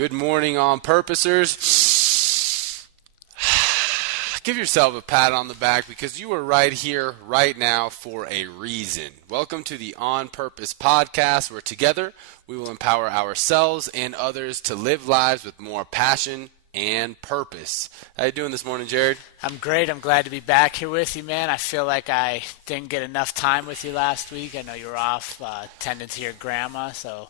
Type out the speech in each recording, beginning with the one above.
Good morning, on-purposers. Give yourself a pat on the back because you are right here, right now, for a reason. Welcome to the On Purpose podcast, where together we will empower ourselves and others to live lives with more passion and purpose. How you doing this morning, Jared? I'm great. I'm glad to be back here with you, man. I feel like I didn't get enough time with you last week. I know you were off tending to your grandma, so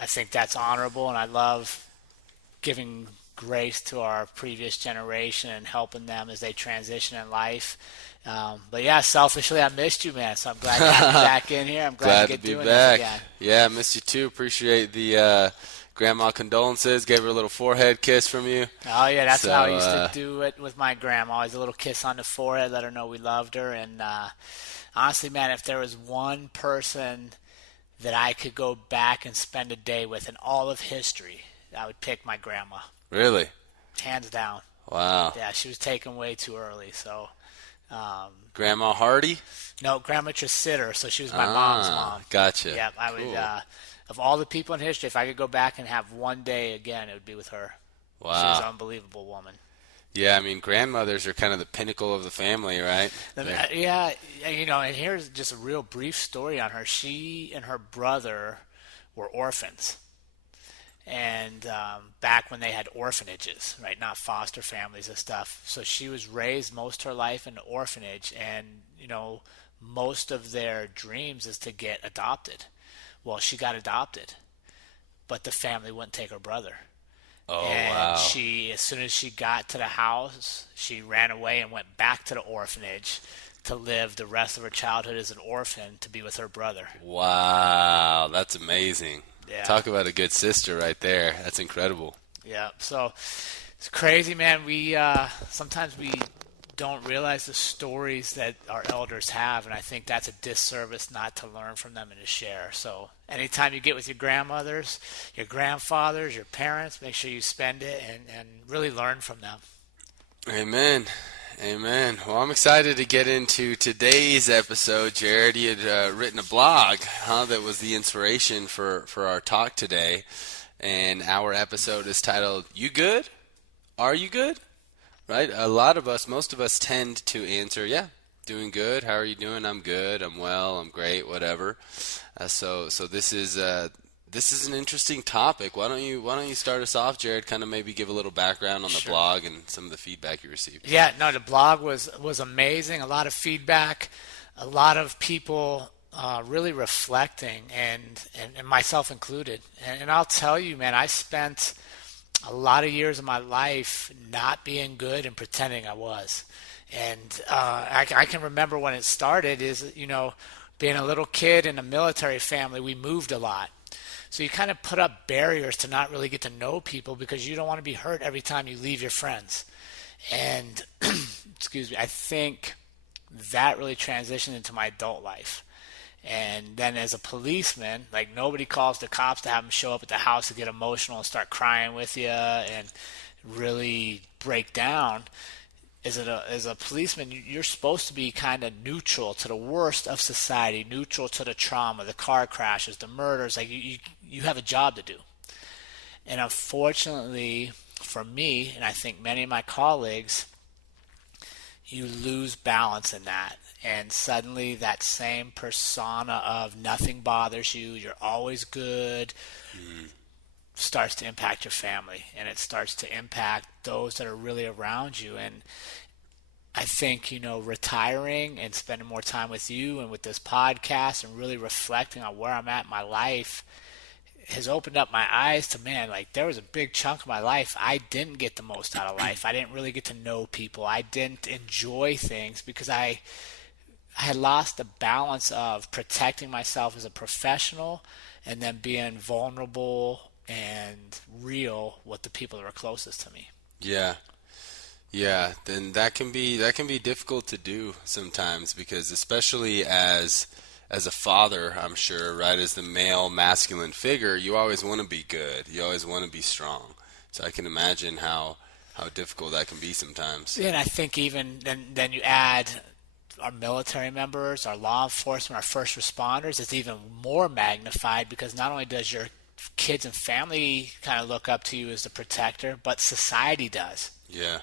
I think that's honorable, and I love giving grace to our previous generation and helping them as they transition in life. But yeah, selfishly, I missed you, man. So I'm glad to have you back in here. I'm glad to get doing this again. Yeah, I missed you too. Appreciate the grandma condolences. Gave her a little forehead kiss from you. Oh yeah, that's how I used to do it with my grandma. Always a little kiss on the forehead, let her know we loved her. And honestly, man, if there was one person that I could go back and spend a day with in all of history, I would pick my grandma. Really? Hands down. Wow. Yeah, she was taken way too early. So. Grandma Hardy? No, Grandma Tresitter. So she was my mom's mom. Gotcha. Yeah, I would. Cool. Of all the people in history, if I could go back and have one day again, it would be with her. Wow. She was an unbelievable woman. Yeah, I mean, grandmothers are kind of the pinnacle of the family, right? Yeah, and here's just a real brief story on her. She and her brother were orphans. And back when they had orphanages, right, not foster families and stuff. So she was raised most of her life in an orphanage, and, most of their dreams is to get adopted. Well, she got adopted, but the family wouldn't take her brother. Oh, and wow. She, as soon as she got to the house, she ran away and went back to the orphanage to live the rest of her childhood as an orphan to be with her brother. Wow, that's amazing. Yeah. Talk about a good sister right there. That's incredible. Yeah, so it's crazy, man. We sometimes we don't realize the stories that our elders have, and I think that's a disservice not to learn from them and to share. So anytime you get with your grandmothers, your grandfathers, your parents, make sure you spend it and really learn from them. Amen. Amen. Well, I'm excited to get into today's episode, Jared. You had written a blog that was the inspiration for our talk today, and our episode is titled, You Good? Are you good? Right? Most of us tend to answer, yeah, doing good. How are you doing? I'm good. I'm well. I'm great. Whatever. So this is an interesting topic. Why don't you start us off, Jared? Kind of maybe give a little background on the blog and some of the feedback you received. Yeah, no, the blog was amazing. A lot of feedback, a lot of people really reflecting, and myself included. And I'll tell you, man, I spent a lot of years of my life not being good and pretending I was. And I can remember when it started is, being a little kid in a military family, we moved a lot. So you kind of put up barriers to not really get to know people because you don't want to be hurt every time you leave your friends. And, excuse me, I think that really transitioned into my adult life. And then as a policeman, like, nobody calls the cops to have them show up at the house to get emotional and start crying with you and really break down. As a policeman, you're supposed to be kind of neutral to the worst of society, neutral to the trauma, the car crashes, the murders. Like, you have a job to do. And unfortunately for me, and I think many of my colleagues, you lose balance in that. And suddenly that same persona of nothing bothers you, you're always good, starts to impact your family, and it starts to impact those that are really around you. And I think, retiring and spending more time with you and with this podcast and really reflecting on where I'm at in my life has opened up my eyes to, man, like, there was a big chunk of my life I didn't get the most out of life. I didn't really get to know people. I didn't enjoy things because I had lost the balance of protecting myself as a professional and then being vulnerable and real with the people that were closest to me. Yeah. Then that can be difficult to do sometimes, because especially as a father, I'm sure, right, as the male masculine figure, you always want to be good. You always want to be strong. So I can imagine how difficult that can be sometimes. And I think even then you add our military members, our law enforcement, our first responders, it's even more magnified, because not only does your kids and family kind of look up to you as the protector, but society does. Yeah.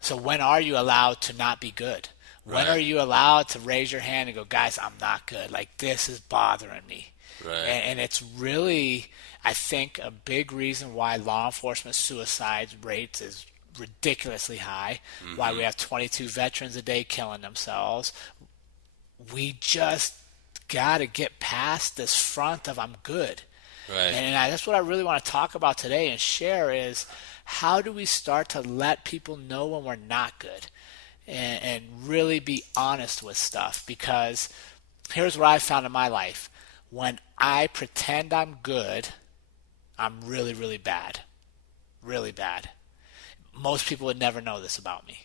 So when are you allowed to not be good? When Right. are you allowed to raise your hand and go, guys, I'm not good. Like, this is bothering me. Right. And it's really, I think, a big reason why law enforcement suicide rates is ridiculously high, why we have 22 veterans a day killing themselves. We just got to get past this front of I'm good. Right. That's what I really want to talk about today and share is how do we start to let people know when we're not good and really be honest with stuff? Because here's what I found in my life. When I pretend I'm good, I'm really, really bad. Really bad. Most people would never know this about me.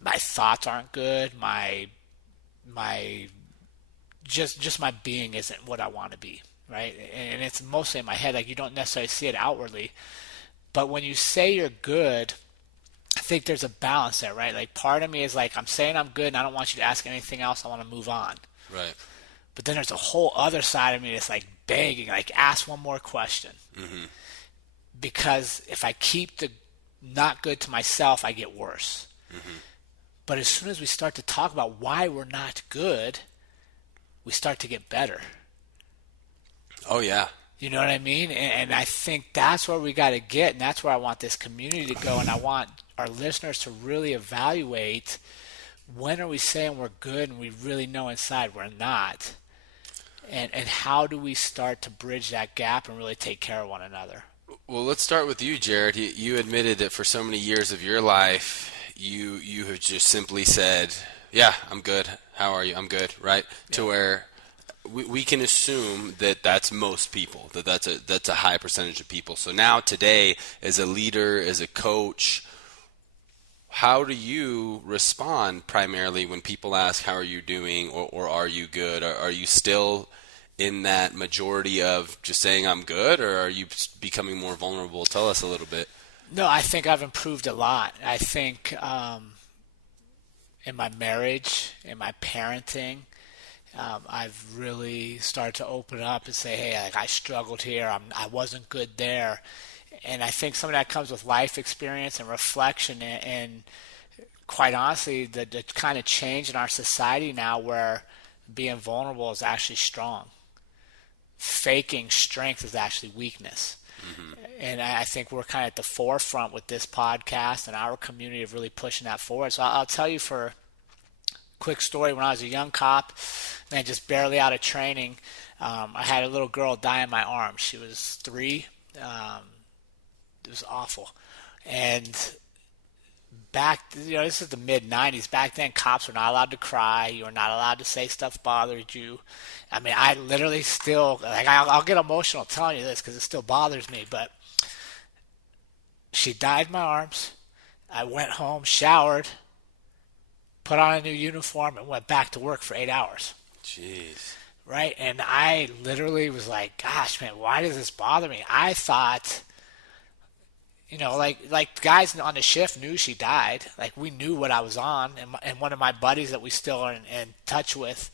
My thoughts aren't good. My just my being isn't what I want to be, right? And it's mostly in my head. Like, you don't necessarily see it outwardly, but when you say you're good, I think there's a balance there, right? Like, part of me is like, I'm saying I'm good, and I don't want you to ask anything else. I want to move on. Right. But then there's a whole other side of me that's like begging, like, ask one more question. Because if I keep the not good to myself, I get worse. But as soon as we start to talk about why we're not good, we start to get better. Oh, yeah. You know what I mean? And I think that's where we got to get, and that's where I want this community to go, and I want our listeners to really evaluate, when are we saying we're good and we really know inside we're not? And how do we start to bridge that gap and really take care of one another? Well, let's start with you, Jared. You admitted that for so many years of your life, you have just simply said, yeah, I'm good. How are you? I'm good, right? Yeah. To where we can assume that that's most people, that's a high percentage of people. So now today, as a leader, as a coach, how do you respond primarily when people ask, how are you doing, or are you good? Are you still in that majority of just saying I'm good, or are you becoming more vulnerable? Tell us a little bit. No, I think I've improved a lot. I think in my marriage, in my parenting, I've really started to open up and say, hey, like, I struggled here. I wasn't good there. And I think some of that comes with life experience and reflection and quite honestly, the kind of change in our society now where being vulnerable is actually strong. Faking strength is actually weakness. And I think we're kind of at the forefront with this podcast and our community of really pushing that forward. So I'll tell you, for a quick story, when I was a young cop, man, just barely out of training, I had a little girl die in my arms. She was 3. It was awful. And back, this is the mid-'90s. Back then, cops were not allowed to cry. You were not allowed to say stuff bothered you. I mean, I literally still, like, I'll get emotional telling you this because it still bothers me, but she died in my arms. I went home, showered, put on a new uniform, and went back to work for 8 hours. Jeez. Right? And I literally was like, gosh, man, why does this bother me? I thought, like guys on the shift knew she died. Like, we knew what I was on. And one of my buddies that we still are in touch with,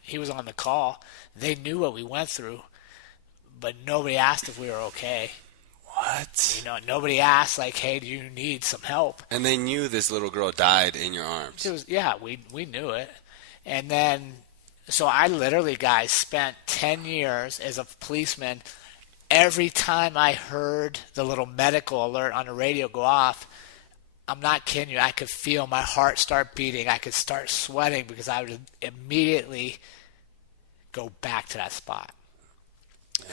he was on the call. They knew what we went through, but nobody asked if we were okay. What? Nobody asked, like, hey, do you need some help? And they knew this little girl died in your arms. We knew it. And then, so I literally, guys, spent 10 years as a policeman. Every time I heard the little medical alert on the radio go off, I'm not kidding you, I could feel my heart start beating. I could start sweating because I would immediately go back to that spot.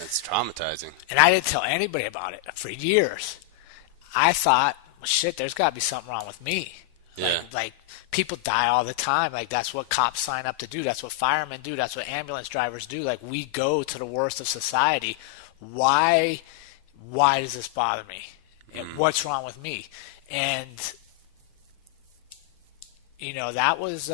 It's traumatizing. And I didn't tell anybody about it for years. I thought, well, shit, there's got to be something wrong with me. Yeah. Like, people die all the time. Like, that's what cops sign up to do. That's what firemen do. That's what ambulance drivers do. Like, we go to the worst of society. Why does this bother me? And what's wrong with me? And, that was,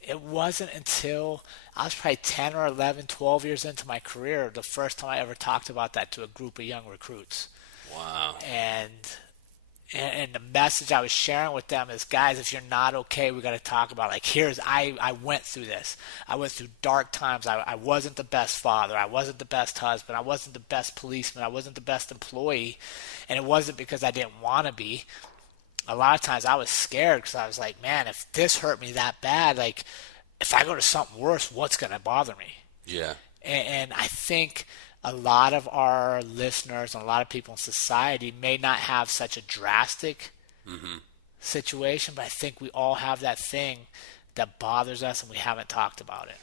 it wasn't until I was probably 10 or 11, 12 years into my career, the first time I ever talked about that to a group of young recruits. Wow. And And the message I was sharing with them is, guys, if you're not okay, we got to talk about it. Like, I went through this. I went through dark times. I wasn't the best father. I wasn't the best husband. I wasn't the best policeman. I wasn't the best employee. And it wasn't because I didn't want to be. A lot of times I was scared because I was like, man, if this hurt me that bad, like, if I go to something worse, what's going to bother me? Yeah. And I think a lot of our listeners and a lot of people in society may not have such a drastic situation, but I think we all have that thing that bothers us and we haven't talked about it.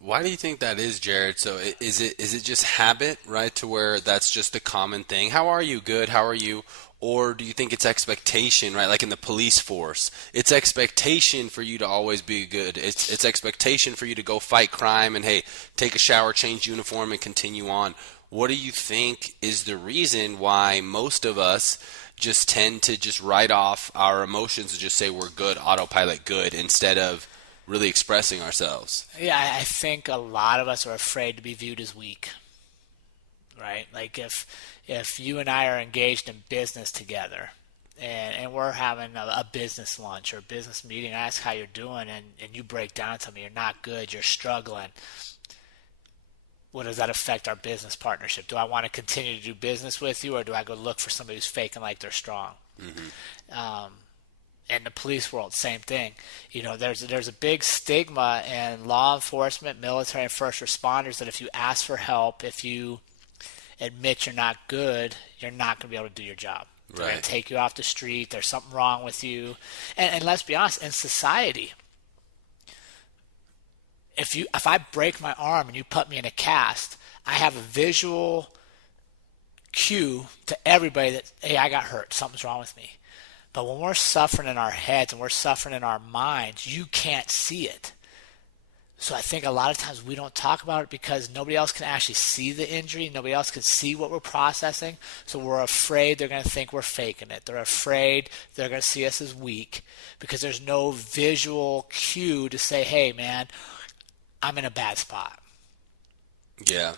Why do you think that is, Jared? So is it just habit, right, to where that's just a common thing? How are you? Good. How are you? Or do you think it's expectation, right? Like in the police force, it's expectation for you to always be good. It's expectation for you to go fight crime and, hey, take a shower, change uniform, and continue on. What do you think is the reason why most of us just tend to just write off our emotions and just say we're good, autopilot good, instead of really expressing ourselves? Yeah, I think a lot of us are afraid to be viewed as weak, right? Like if you and I are engaged in business together and we're having a business lunch or a business meeting, I ask how you're doing and you break down and tell me you're not good, you're struggling. What does that affect our business partnership? Do I want to continue to do business with you, or do I go look for somebody who's faking like they're strong? In the police world, same thing. You know, there's a big stigma in law enforcement, military, and first responders that if you ask for help, if you admit you're not good, you're not going to be able to do your job. They're going to take you off the street. There's something wrong with you. And let's be honest, in society, if I break my arm and you put me in a cast, I have a visual cue to everybody that, hey, I got hurt. Something's wrong with me. But when we're suffering in our heads and we're suffering in our minds, you can't see it. So I think a lot of times we don't talk about it because nobody else can actually see the injury. Nobody else can see what we're processing. So we're afraid they're going to think we're faking it. They're afraid they're going to see us as weak because there's no visual cue to say, hey, man, I'm in a bad spot. Yeah.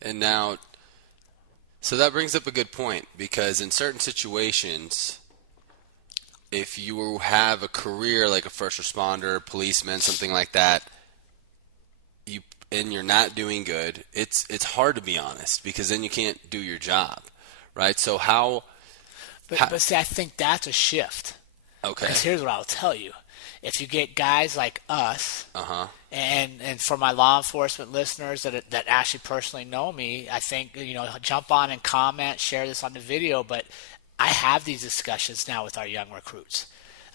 And now, so that brings up a good point, because in certain situations, if you have a career like a first responder, policeman, something like that, and you're not doing good, it's hard to be honest, because then you can't do your job, right? So But see, I think that's a shift. Okay. Because here's what I'll tell you. If you get guys like us, and for my law enforcement listeners that actually personally know me, I think, jump on and comment, share this on the video, but I have these discussions now with our young recruits.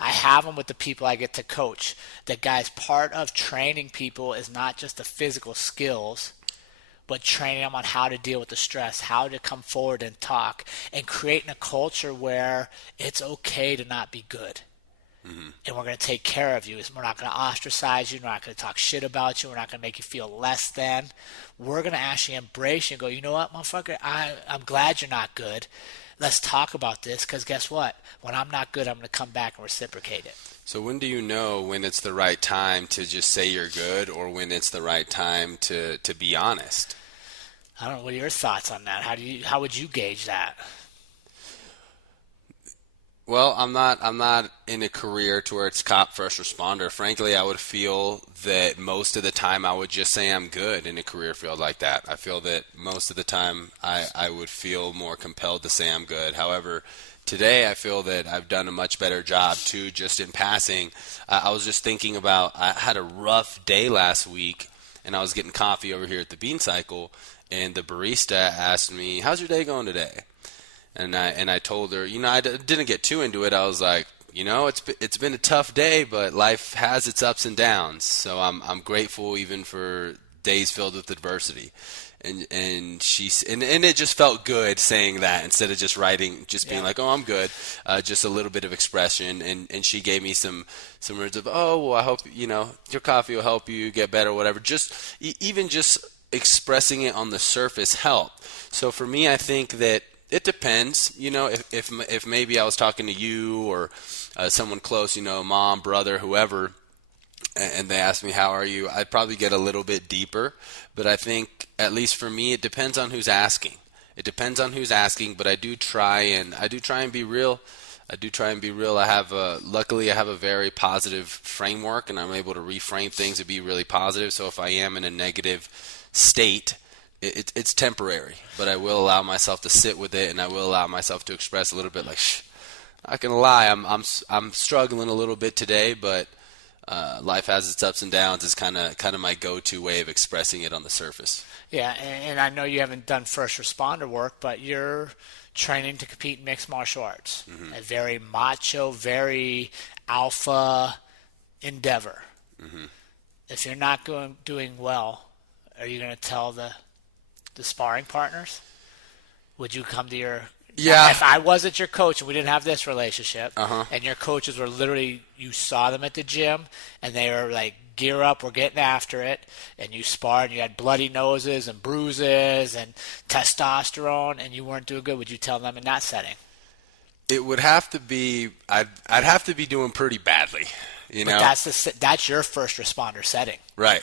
I have them with the people I get to coach. That, guys, part of training people is not just the physical skills, but training them on how to deal with the stress, how to come forward and talk, and creating a culture where it's okay to not be good. And we're going to take care of you. We're not going to ostracize you. We're not going to talk shit about you. We're not going to make you feel less than. We're going to actually embrace you and go, you know what, motherfucker, I'm glad you're not good. Let's talk about this, because guess what? When I'm not good, I'm going to come back and reciprocate it. So when do you know when it's the right time to just say you're good, or when it's the right time to be honest? I don't know. What are your thoughts on that? How would you gauge that? Well, I'm not in a career to where it's cop, first responder. Frankly, I would feel that most of the time I would just say I'm good in a career field like that. I feel that most of the time I would feel more compelled to say I'm good. However, today I feel that I've done a much better job too, just in passing. I was just thinking about, I had a rough day last week, and I was getting coffee over here at the Bean Cycle, and the barista asked me, how's your day going today? And I told her, I didn't get too into it. I was like, it's been a tough day, but life has its ups and downs. So I'm grateful even for days filled with adversity. And it just felt good saying that, instead of just being like, oh, I'm good. Just a little bit of expression. And she gave me some words of, oh, well, I hope, your coffee will help you get better, whatever. Even just expressing it on the surface helped. So for me, I think that it depends, if maybe I was talking to you or someone close, mom, brother, whoever, and they asked me, how are you? I'd probably get a little bit deeper, but I think, at least for me, it depends on who's asking. It depends on who's asking, but I do try and be real I do try and be real. Luckily I have a very positive framework, and I'm able to reframe things to be really positive. So if I am in a negative state, it's temporary, but I will allow myself to sit with it, and I will allow myself to express a little bit like, not gonna lie, I'm struggling a little bit today, but life has its ups and downs. It's kind of my go-to way of expressing it on the surface. Yeah, and I know you haven't done first responder work, but you're training to compete in mixed martial arts. Mm-hmm. A very macho, very alpha endeavor. Mm-hmm. If you're not doing well, are you going to tell the sparring partners? Would you come to your... Yeah. If I wasn't your coach and we didn't have this relationship, and your coaches were literally, you saw them at the gym, and they were like, gear up, we're getting after it, and you sparred, and you had bloody noses and bruises and testosterone, and you weren't doing good, would you tell them in that setting? It would have to be, I'd have to be doing pretty badly, you know? But that's your first responder setting. Right.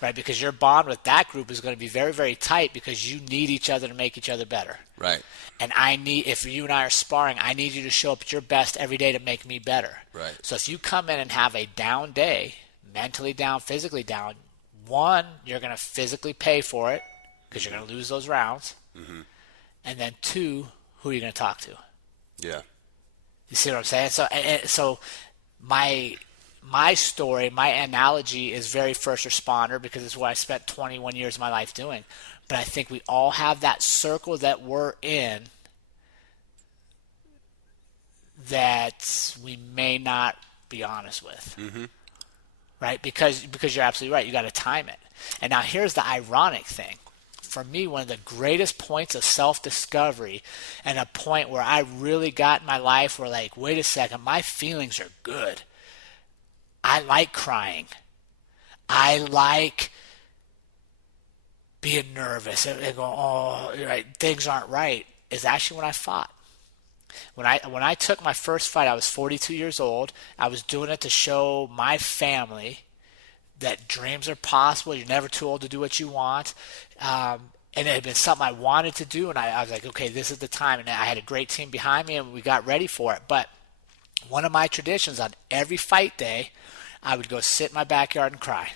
Right, because your bond with that group is going to be very, very tight because you need each other to make each other better. Right. And if you and I are sparring, I need you to show up at your best every day to make me better. Right. So if you come in and have a down day, mentally down, physically down, one, you're going to physically pay for it because you're going to lose those rounds. Mm-hmm. And then two, who are you going to talk to? Yeah. You see what I'm saying? So my story, my analogy is very first responder because it's what I spent 21 years of my life doing. But I think we all have that circle that we're in that we may not be honest with. Mm-hmm. Right? Because you're absolutely right. You got to time it. And now here's the ironic thing. For me, one of the greatest points of self-discovery and a point where I really got in my life where like, wait a second, my feelings are good. I like crying. I like being nervous and going, oh, right, things aren't right, is actually when I fought. When I took my first fight, I was 42 years old. I was doing it to show my family that dreams are possible. You're never too old to do what you want. And it had been something I wanted to do, and I was like, okay, this is the time. And I had a great team behind me, and we got ready for it. But one of my traditions on every fight day, I would go sit in my backyard and cry.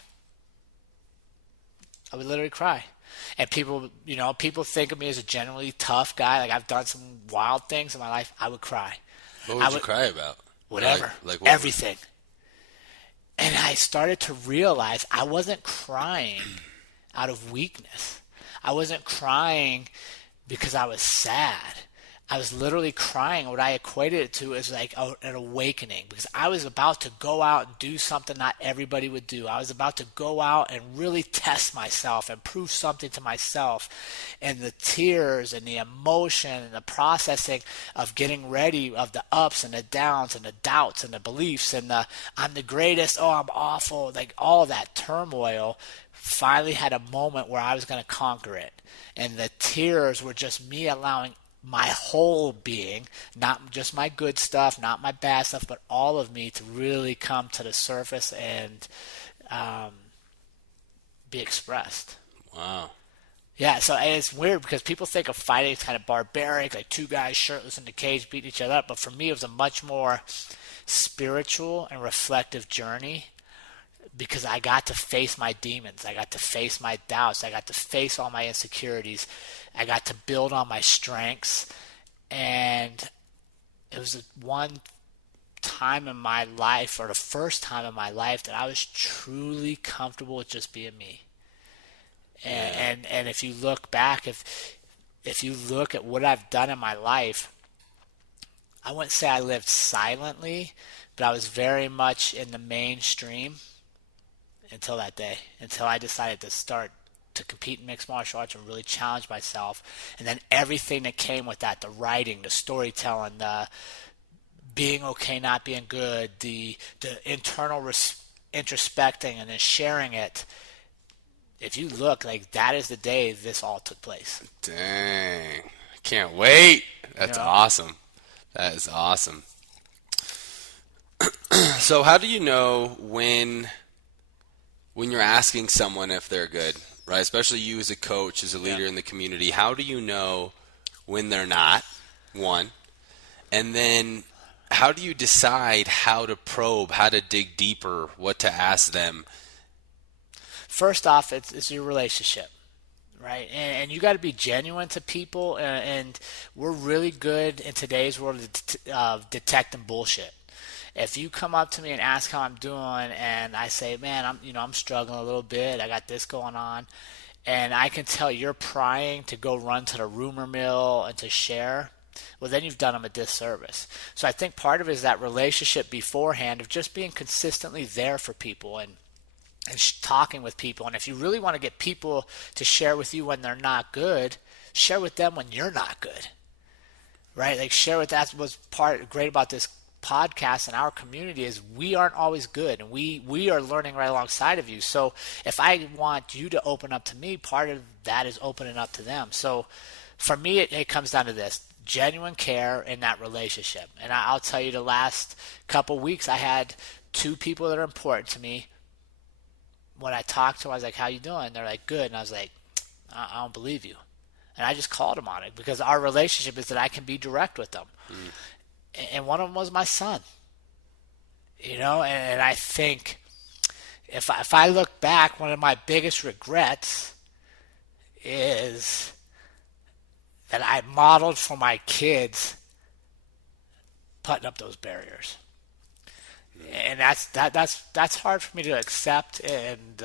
I would literally cry. And people think of me as a generally tough guy. Like I've done some wild things in my life. I would cry. What would you cry about? Whatever. Like everything. And I started to realize I wasn't crying out of weakness. I wasn't crying because I was sad. I was literally crying. What I equated it to is like an awakening, because I was about to go out and do something not everybody would do. I was about to go out and really test myself and prove something to myself. And the tears and the emotion and the processing of getting ready, of the ups and the downs and the doubts and the beliefs and the I'm the greatest, oh, I'm awful, like all of that turmoil finally had a moment where I was going to conquer it. And the tears were just me allowing my whole being, not just my good stuff, not my bad stuff, but all of me to really come to the surface and be expressed. Wow. Yeah, so it's weird because people think of fighting as kind of barbaric, like two guys shirtless in the cage beating each other up, but for me it was a much more spiritual and reflective journey, because I got to face my demons. I got to face my doubts. I got to face all my insecurities. I got to build on my strengths. And it was one time in my life, or the first time in my life, that I was truly comfortable with just being me. And if you look back, if you look at what I've done in my life, I wouldn't say I lived silently, but I was very much in the mainstream until that day, until I decided to start to compete in mixed martial arts and really challenge myself. And then everything that came with that, the writing, the storytelling, the being okay, not being good, the internal introspecting and then sharing it. If you look, like, that is the day this all took place. Dang. I can't wait. That's awesome. That is awesome. So how do you know when you're asking someone if they're good, right? Especially you as a coach, as a leader in the community, how do you know when they're not, one? And then how do you decide how to probe, how to dig deeper, what to ask them? First off, it's your relationship, right? And you got to be genuine to people, and we're really good in today's world of detecting bullshit. If you come up to me and ask how I'm doing, and I say, man, I'm struggling a little bit, I got this going on, and I can tell you're prying to go run to the rumor mill and to share, well, then you've done them a disservice. So I think part of it is that relationship beforehand of just being consistently there for people and talking with people. And if you really want to get people to share with you when they're not good, share with them when you're not good, right? Like share with, that's what's great about this podcast and our community is we aren't always good, and we are learning right alongside of you. So if I want you to open up to me, part of that is opening up to them. So for me, it comes down to this: genuine care in that relationship. And I'll tell you, the last couple weeks, I had two people that are important to me. When I talked to them, I was like, how you doing? They're like, good. And I was like, I don't believe you. And I just called them on it because our relationship is that I can be direct with them. And one of them was my son. And I think if I look back, one of my biggest regrets is that I modeled for my kids putting up those barriers. And that's hard for me to accept, and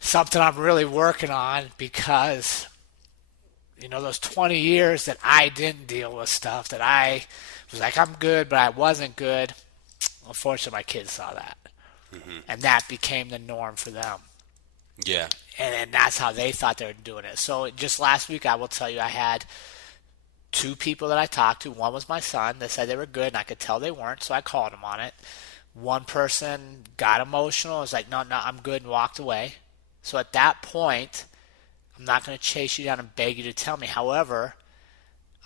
something I'm really working on, because those 20 years that I didn't deal with stuff, that I was like, I'm good, but I wasn't good. Unfortunately, my kids saw that, and that became the norm for them. Yeah. And that's how they thought they were doing it. So just last week, I will tell you, I had two people that I talked to. One was my son that said they were good, and I could tell they weren't, so I called him on it. One person got emotional, was like, no, I'm good, and walked away. So at that point, I'm not going to chase you down and beg you to tell me. However,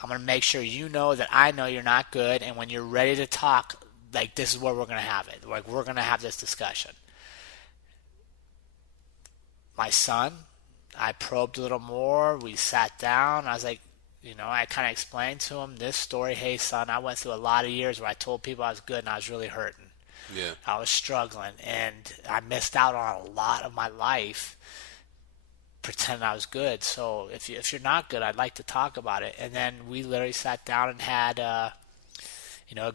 I'm going to make sure you know that I know you're not good, and when you're ready to talk, like, this is where we're going to have it. Like, we're going to have this discussion. My son, I probed a little more. We sat down. I was like, I kind of explained to him this story. Hey, son, I went through a lot of years where I told people I was good, and I was really hurting. Yeah. I was struggling, and I missed out on a lot of my life pretending I was good. So if you're not good, I'd like to talk about it. And then we literally sat down and had a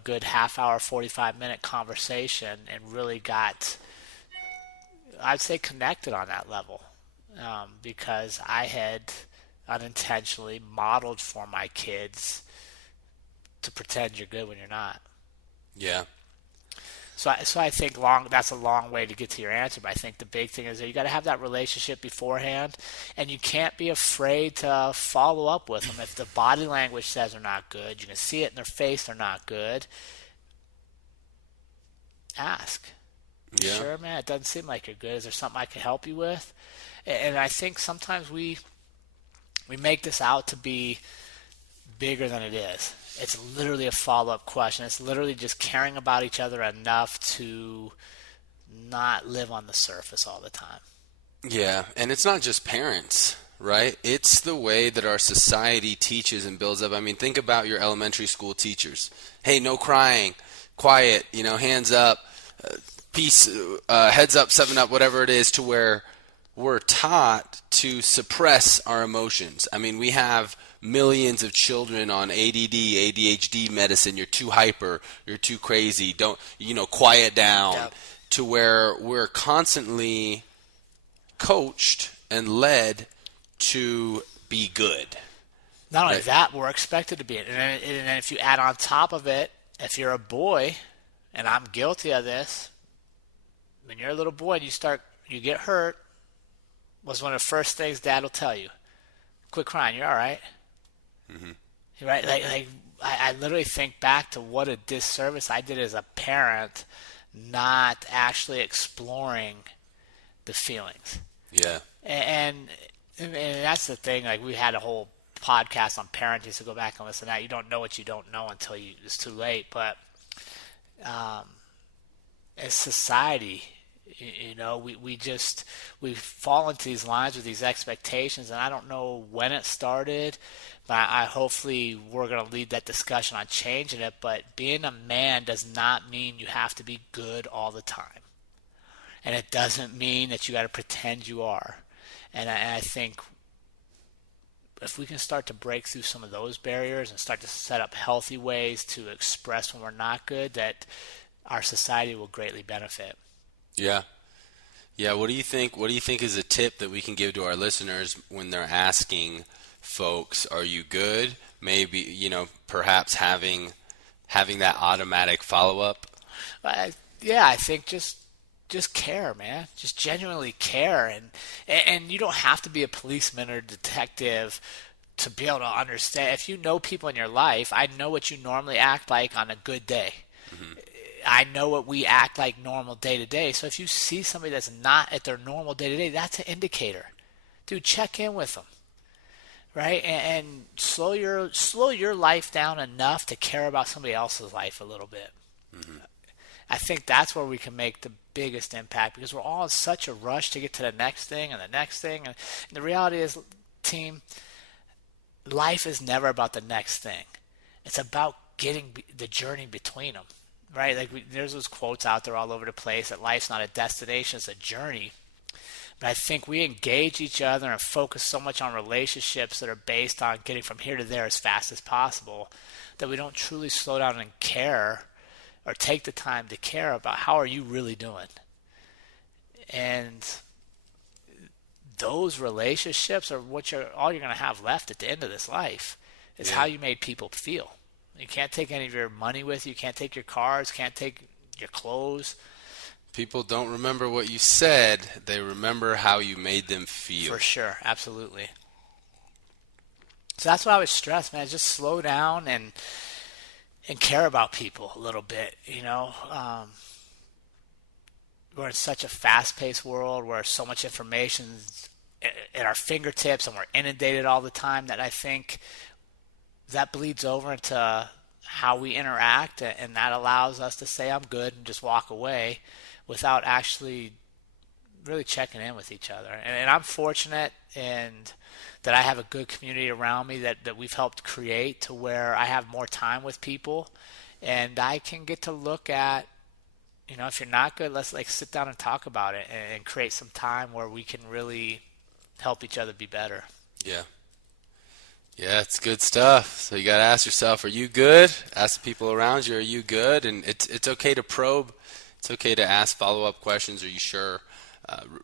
good half hour, 45-minute conversation, and really got, I'd say, connected on that level, because I had unintentionally modeled for my kids to pretend you're good when you're not. Yeah. So I think that's a long way to get to your answer, but I think the big thing is that you got to have that relationship beforehand, and you can't be afraid to follow up with them. If the body language says they're not good, you can see it in their face they're not good, ask. Yeah. Sure, man, it doesn't seem like you're good. Is there something I can help you with? And I think sometimes we make this out to be bigger than it is. It's literally a follow-up question. It's literally just caring about each other enough to not live on the surface all the time. Yeah, and it's not just parents, right? It's the way that our society teaches and builds up. I mean, think about your elementary school teachers. Hey, no crying, quiet, hands up, peace, heads up, 7 up, whatever it is, to where we're taught to suppress our emotions. I mean, we have millions of children on ADD, ADHD medicine. You're too hyper, you're too crazy, don't, quiet down. Yep. To where we're constantly coached and led to be good. Not only that, we're expected to be it. And then if you add on top of it, if you're a boy, and I'm guilty of this, when you're a little boy and you get hurt, was one of the first things Dad will tell you. Quit crying, you're all right. Mm-hmm. Right? Like I literally think back to what a disservice I did as a parent, not actually exploring the feelings. Yeah. And that's the thing. Like, we had a whole podcast on parenting, so go back and listen to that. You don't know what you don't know until it's too late. But as society, We fall into these lines with these expectations, and I don't know when it started, but I hopefully we're going to lead that discussion on changing it. But being a man does not mean you have to be good all the time, and it doesn't mean that you got to pretend you are. And I think if we can start to break through some of those barriers and start to set up healthy ways to express when we're not good, that our society will greatly benefit. Yeah. Yeah, what do you think? What do you think is a tip that we can give to our listeners when they're asking folks, "Are you good?" Maybe, perhaps having that automatic follow-up. I think just care, man. Just genuinely care, and you don't have to be a policeman or detective to be able to understand. If you know people in your life, I know what you normally act like on a good day. Mm-hmm. I know what we act like normal day to day. So if you see somebody that's not at their normal day to day, that's an indicator. Dude, check in with them, right? And slow your life down enough to care about somebody else's life a little bit. Mm-hmm. I think that's where we can make the biggest impact, because we're all in such a rush to get to the next thing and the next thing. And the reality is, team, life is never about the next thing. It's about getting the journey between them. Right, there's those quotes out there all over the place that life's not a destination, it's a journey. But I think we engage each other and focus so much on relationships that are based on getting from here to there as fast as possible that we don't truly slow down and care or take the time to care about how are you really doing. And those relationships are all you're going to have left at the end of this life is how you made people feel. You can't take any of your money with you. You can't take your cars. Can't take your clothes. People don't remember what you said. They remember how you made them feel. For sure. Absolutely. So that's what I would stress, man. Just slow down and care about people a little bit. We're in such a fast-paced world where so much information is at our fingertips and we're inundated all the time that I think that bleeds over into how we interact, and that allows us to say I'm good and just walk away without actually really checking in with each other. And I'm fortunate and that I have a good community around me that we've helped create to where I have more time with people, and I can get to look at, if you're not good, let's sit down and talk about it and create some time where we can really help each other be better. Yeah. Yeah, it's good stuff. So you got to ask yourself, are you good? Ask the people around you, are you good? And it's okay to probe. It's okay to ask follow-up questions. Are you sure?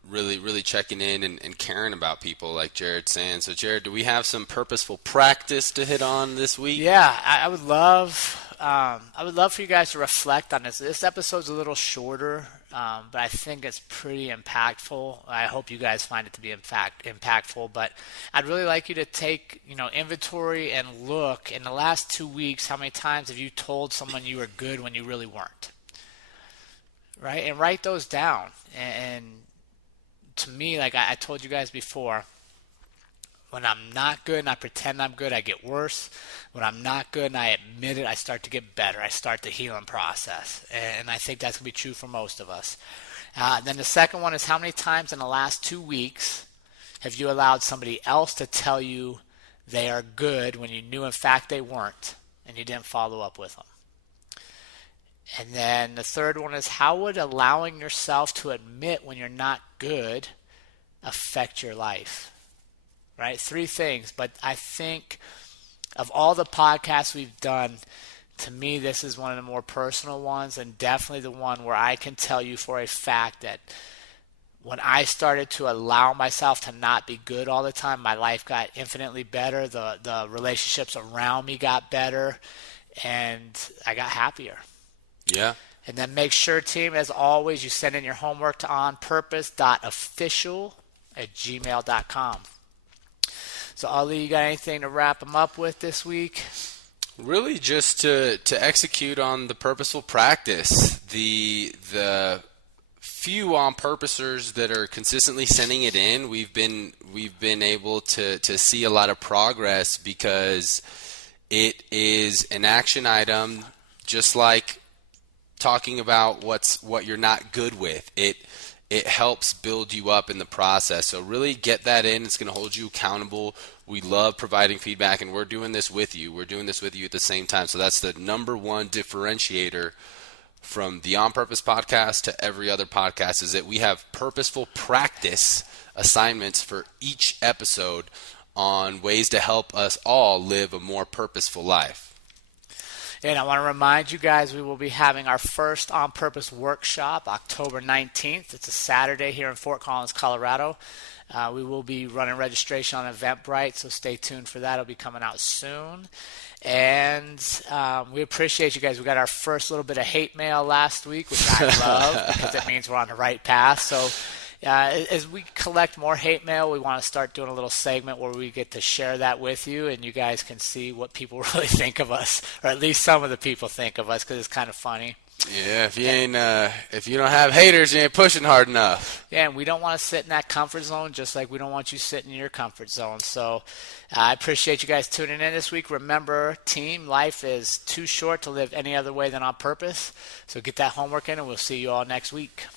Really checking in and caring about people, like Jared's saying. So, Jared, do we have some purposeful practice to hit on this week? Yeah, I would love for you guys to reflect on this. This episode's a little shorter, but I think it's pretty impactful. I hope you guys find it to be impactful. But I'd really like you to take inventory and look in the last 2 weeks. How many times have you told someone you were good when you really weren't? Right, and write those down. And to me, like I told you guys before, when I'm not good and I pretend I'm good, I get worse. When I'm not good and I admit it, I start to get better. I start the healing process. And I think that's going to be true for most of us. Then the second one is, how many times in the last 2 weeks have you allowed somebody else to tell you they are good when you knew in fact they weren't, and you didn't follow up with them? And then the third one is, how would allowing yourself to admit when you're not good affect your life? Right? 3 things. But I think of all the podcasts we've done, to me, this is one of the more personal ones, and definitely the one where I can tell you for a fact that when I started to allow myself to not be good all the time, my life got infinitely better. The relationships around me got better, and I got happier. Yeah. And then make sure, team, as always, you send in your homework to onpurpose.official at gmail.com. So, Ali, you got anything to wrap them up with this week? Really just to execute on the purposeful practice. The few on-purposers that are consistently sending it in, we've been able to see a lot of progress, because it is an action item, just like talking about what you're not good with. it helps build you up in the process. So really get that in. It's going to hold you accountable. We love providing feedback, and we're doing this with you. We're doing this with you at the same time. So that's the number one differentiator from the On Purpose podcast to every other podcast, is that we have purposeful practice assignments for each episode on ways to help us all live a more purposeful life. And I want to remind you guys, we will be having our first On Purpose workshop October 19th. It's a Saturday here in Fort Collins, Colorado. We will be running registration on Eventbrite, so stay tuned for that. It'll be coming out soon. And we appreciate you guys. We got our first little bit of hate mail last week, which I love because it means we're on the right path. So as we collect more hate mail, we want to start doing a little segment where we get to share that with you, and you guys can see what people really think of us, or at least some of the people think of us, because it's kind of funny. Yeah, if you don't have haters, you ain't pushing hard enough. Yeah, and we don't want to sit in that comfort zone, just like we don't want you sitting in your comfort zone. So I appreciate you guys tuning in this week. Remember, team, life is too short to live any other way than on purpose. So get that homework in, and we'll see you all next week.